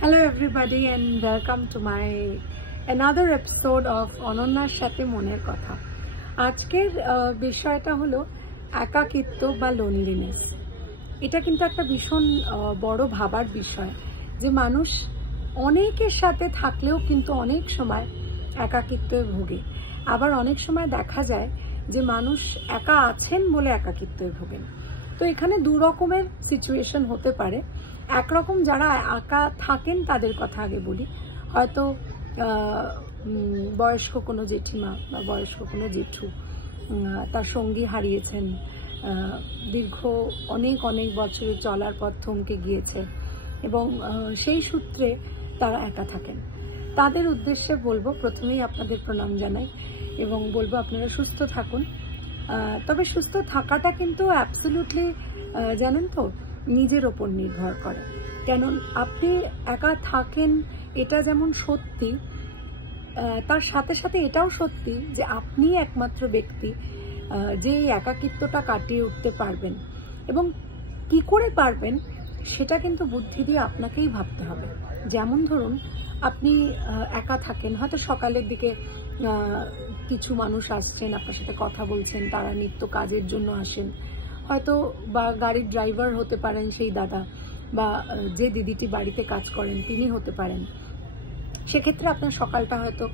Hello everybody and welcome to my another episode of অনন্যার সাথে মনের কথা। আজকের বিষয়টা হলো একাকিত্ব বা লোনলিনেস। এটা কিন্তু একটা ভীষণ বড় ভাবার বিষয় যে মানুষ অনেকের সাথে থাকলেও কিন্তু অনেক সময় একাকিত্বে ভোগে। আবার অনেক সময় দেখা যায় যে মানুষ একা আছেন বলে একাকিত্বে ভোগেন। তো এখানে দু রকমের সিচুয়েশন হতে পারে। একরকম যারা একা থাকেন তাদের কথা আগে বলি। হয়তো বয়স্ক কোনো জেঠিমা বা বয়স্ক কোনো জেঠু তার সঙ্গী হারিয়েছেন, দীর্ঘ অনেক বছরের চলার পথ থমকে গিয়েছে এবং সেই সূত্রে তারা একা থাকেন। তাদের উদ্দেশ্যে বলবো, প্রথমেই আপনাদের প্রণাম জানাই এবং বলবো আপনারা সুস্থ থাকুন। তবে সুস্থ থাকাটা কিন্তু অ্যাবসলিউটলি জানেন তো নিজের ওপর নির্ভর করে। কেন আপনি একা থাকেন এটা যেমন সত্যি, তার সাথে সাথে এটাও সত্যি যে আপনি একমাত্র ব্যক্তি যে একাকিত্বটা কাটিয়ে উঠতে পারবেন। এবং কি করে পারবেন সেটা কিন্তু বুদ্ধি দিয়ে আপনাকেই ভাবতে হবে। যেমন ধরুন আপনি একা থাকেন, হয়তো সকালের দিকে কিছু মানুষ আসছেন, আপনার সাথে কথা বলছেন, তারা নিত্য কাজের জন্য আসেন, হয়তো বা গাড়ির ড্রাইভার হতে পারেন সেই দাদা, বা যে দিদিটি বাড়িতে কাজ করেন তিনি হতে পারেন। সেক্ষেত্রে আপনার সকালটা হয়তো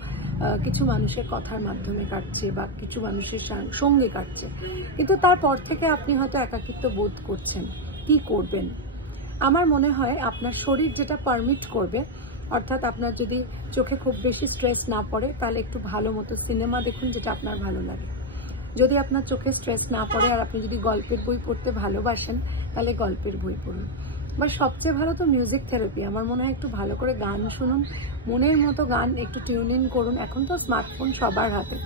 কিছু মানুষের কথার মাধ্যমে কাটছে বা কিছু মানুষের সঙ্গে কাটছে, কিন্তু তারপর থেকে আপনি হয়তো একাকিত্ব বোধ করছেন। কি করবেন? আমার মনে হয় আপনার শরীর যেটা পারমিট করবে, অর্থাৎ আপনার যদি চোখে খুব বেশি স্ট্রেস না পড়ে তাহলে একটু ভালো মতো সিনেমা দেখুন যেটা আপনার ভালো লাগে। যদি আপনার চোখে স্ট্রেস না পড়ে আর আপনি যদি গল্পের বই পড়তে ভালোবাসেন তাহলে গল্পের বই পড়ুন। বা সবচেয়ে ভালো তো মিউজিক থেরাপি। আমার মনে হয় একটু ভালো করে গান শুনুন, মনের মতো গান একটু টিউন ইন করুন। এখন তো স্মার্টফোন সবার হাতে,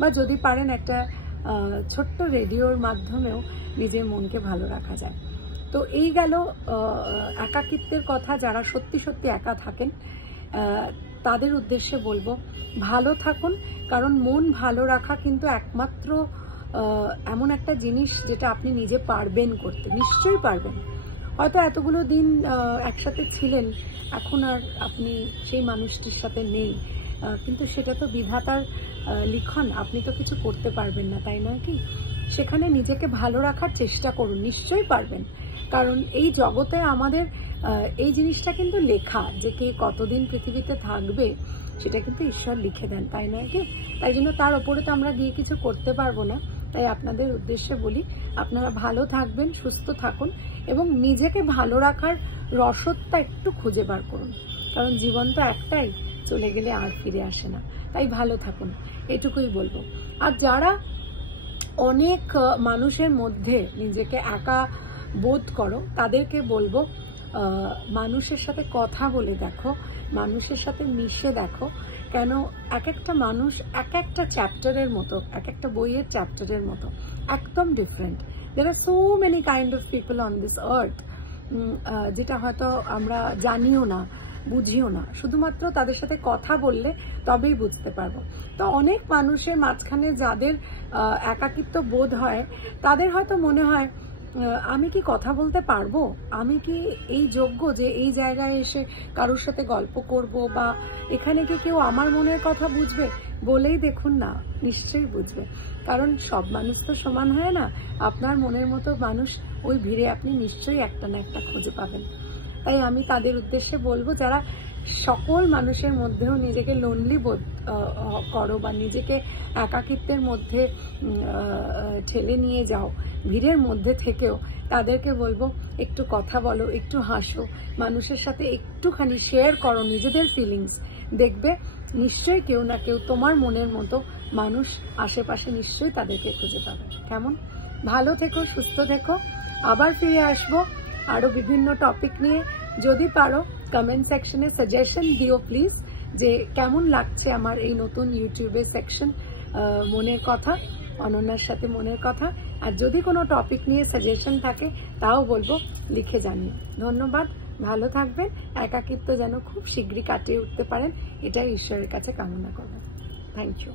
বা যদি পারেন একটা ছোট্ট রেডিওর মাধ্যমেও নিজের মনকে ভালো রাখা যায়। তো এই গেল একাকিত্বের কথা। যারা সত্যি সত্যি একা থাকেন তাদের উদ্দেশ্যে বলবো ভালো থাকুন, কারণ মন ভালো রাখা কিন্তু একমাত্র এমন একটা জিনিস যেটা আপনি নিজে পারবেন করতে, নিশ্চয়ই পারবেন। হয়তো এতগুলো দিন একসাথে ছিলেন, এখন আর আপনি সেই মানুষটির সাথে নেই, কিন্তু সেটা তো বিধাতার লিখন, আপনি তো কিছু করতে পারবেন না, তাই নয় কি? সেখানে নিজেকে ভালো রাখার চেষ্টা করুন, নিশ্চয়ই পারবেন। কারণ এই জগতে আমাদের এই জিনিসটা কিন্তু লেখা, যে কে কতদিন পৃথিবীতে থাকবে সেটা কিন্তু ঈশ্বর লিখে দেন, তাই নয় কি? তাই জন্য তার ওপরে তো আমরা গিয়ে কিছু করতে পারবো না। তাই আপনাদের উদ্দেশ্যে বলি, আপনারা ভালো থাকবেন, সুস্থ থাকুন এবং নিজেকে ভালো রাখার রসদটা একটু খুঁজে বার করুন। কারণ জীবন তো একটাই, চলে গেলে আর ফিরে আসে না। তাই ভালো থাকুন, এটুকুই বলবো। আর যারা অনেক মানুষের মধ্যে নিজেকে একা বোধ করো তাদেরকে বলবো মানুষের সাথে কথা বলে দেখো, মানুষের সাথে মিশে দেখো। কেন এক একটা মানুষ এক একটা চ্যাপ্টারের মতো, এক একটা বইয়ের চ্যাপ্টারের মতো, একদম different. There are so many kind of people on this earth, যেটা হয়তো আমরা জানিও না, বুঝিও না, শুধুমাত্র তাদের সাথে কথা বললে তবেই বুঝতে পারবো। তো অনেক মানুষের মাঝখানে যাদের একাকিত্ব বোধ হয় তাদের হয়তো মনে হয় আমি কি কথা বলতে পারবো, আমি কি এই যোগ্য যে এই জায়গায় এসে কারোর সাথে গল্প করব, বা এখানে কি কেউ আমার মনের কথা বুঝবে? বলেই দেখুন না, নিশ্চয়ই বুঝবে। কারণ সব মানুষ তো সমান হয় না। আপনার মনের মতো মানুষ ওই ভিড়ে আপনি নিশ্চয়ই একটা না একটা খুঁজে পাবেন। তাই আমি তাদের উদ্দেশ্যে বলবো, যারা সকল মানুষের মধ্যেও নিজেকে লোনলি বোধ করো বা নিজেকে একাকিত্বের মধ্যে ঠেলে নিয়ে যাও ভিড়ের মধ্যে থেকেও, তাদেরকে বলবো একটু কথা বলো, একটু হাসো, মানুষের সাথে একটুখানি শেয়ার করো নিজেদের ফিলিংস। দেখবে নিশ্চয়ই কেউ না কেউ তোমার মনের মতো মানুষ আশেপাশে নিশ্চয়ই তাদেরকে খুঁজে পাবে। কেমন? ভালো থেকো, সুস্থ থেকো। আবার ফিরে আসবো আরো বিভিন্ন টপিক নিয়ে। যদি পারো কমেন্ট সেকশনে সাজেশন দিও প্লিজ, যে কেমন লাগছে আমার এই নতুন ইউটিউবের সেকশন মনের কথা, অনন্যার সাথে মনের কথা। আর যদি কোনো টপিক নিয়ে সাজেশন থাকে তাও বলবো, লিখে জানিও। ধন্যবাদ, ভালো থাকবেন। একাকিত্ব যেন খুব শীঘ্রই কাটিয়ে উঠতে পারেন, এটাই ঈশ্বরের কাছে কামনা করবেন। Thank you.